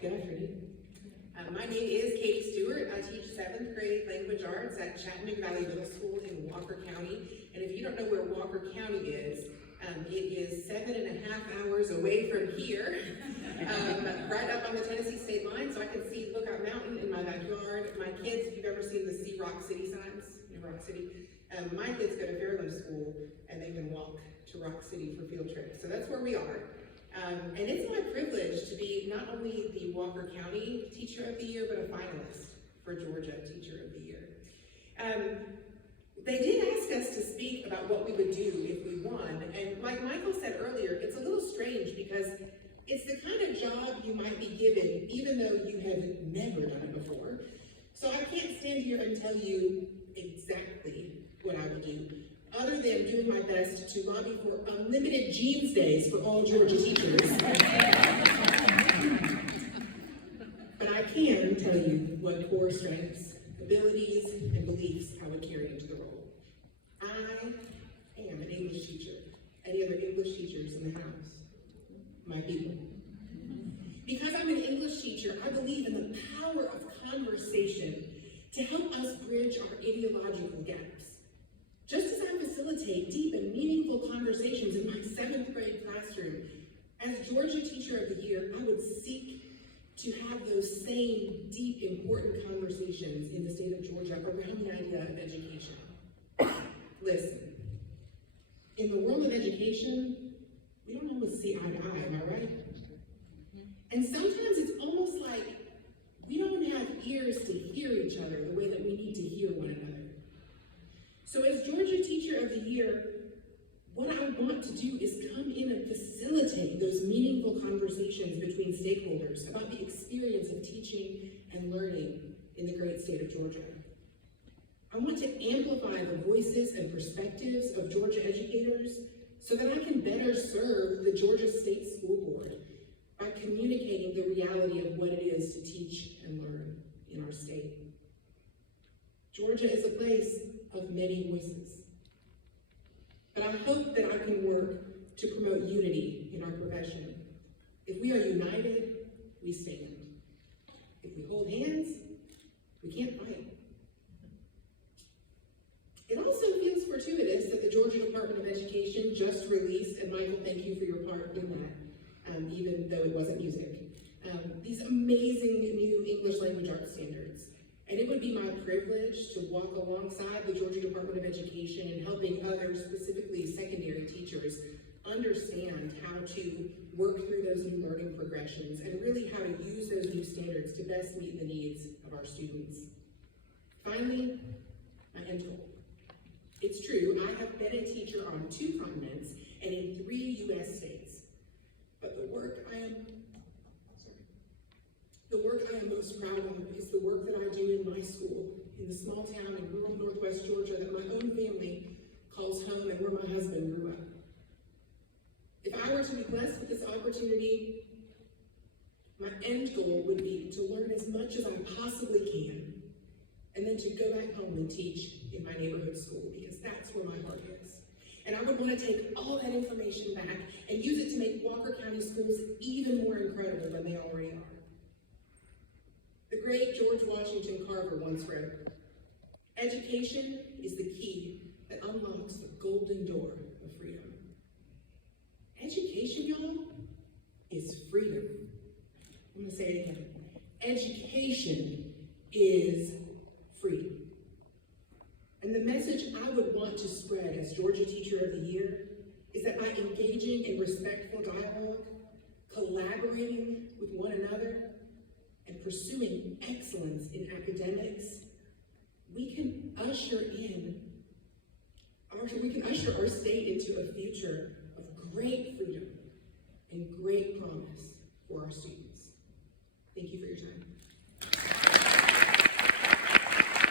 Good afternoon. My name is Katie Stewart. I teach 7th grade language arts at Chattanooga Valley Middle School in Walker County. And if you don't know where Walker County is, it is 7.5 hours away from here, right up on the Tennessee state line, so I can see Lookout Mountain in my backyard. My kids, if you've ever seen the See Rock City signs, in Rock City, my kids go to Fairland School and they can walk to Rock City for field trips. So that's where we are. And it's my privilege to be not only the Walker County Teacher of the Year, but a finalist for Georgia Teacher of the Year. They did ask us to speak about what we would do if we won, and like Michael said earlier, it's a little strange because it's the kind of job you might be given even though you have never done it before. So I can't stand here and tell you exactly what I would do, other than doing my best to lobby for unlimited jeans days for all Georgia teachers. But I can tell you what core strengths, abilities, and beliefs I would carry into the role. I am an English teacher. Any other English teachers in the house? My people. Because I'm an English teacher, I believe in the power of conversation to help us bridge our ideological gaps. Just as I facilitate deep and meaningful conversations in my 7th grade classroom, as Georgia Teacher of the Year, I would seek to have those same deep, important conversations in the state of Georgia around the idea of education. Listen, in the world of education, we don't always see eye to eye, am I right? And sometimes it's almost like we don't have ears to hear each other the way that we need to hear one another. So as Georgia Teacher of the Year, what I want to do is come in and facilitate those meaningful conversations between stakeholders about the experience of teaching and learning in the great state of Georgia. I want to amplify the voices and perspectives of Georgia educators so that I can better serve the Georgia State School Board by communicating the reality of what it is to teach and learn in our state. Georgia is a place of many voices. But I hope that I can work to promote unity in our profession. If we are united, we stand. If we hold hands, we can't fight. It also feels fortuitous that the Georgia Department of Education just released, and Michael, thank you for your part in that, even though it wasn't music, these amazing new English language arts standards. And it would be my privilege to walk alongside the Georgia Department of Education in helping others, specifically secondary teachers, understand how to work through those new learning progressions and really how to use those new standards to best meet the needs of our students. Finally, my end goal. It's true, I have been a teacher on 2 continents and in 3 U.S. states, but the work I am most proud of is the work that I do in my school, in the small town in rural Northwest Georgia that my own family calls home and where my husband grew up. If I were to be blessed with this opportunity, my end goal would be to learn as much as I possibly can, and then to go back home and teach in my neighborhood school, because that's where my heart is. And I would want to take all that information back and use it to make Walker County schools even more incredible than they already are. The great George Washington Carver once wrote, "Education is the key that unlocks the golden door of freedom." Education, y'all, is freedom. I'm going to say it again. Education is freedom. And the message I would want to spread as Georgia Teacher of the Year is that by engaging in respectful dialogue, collaborating with one another, and pursuing excellence in academics, we can usher our state into a future of great freedom and great promise for our students. Thank you for your time.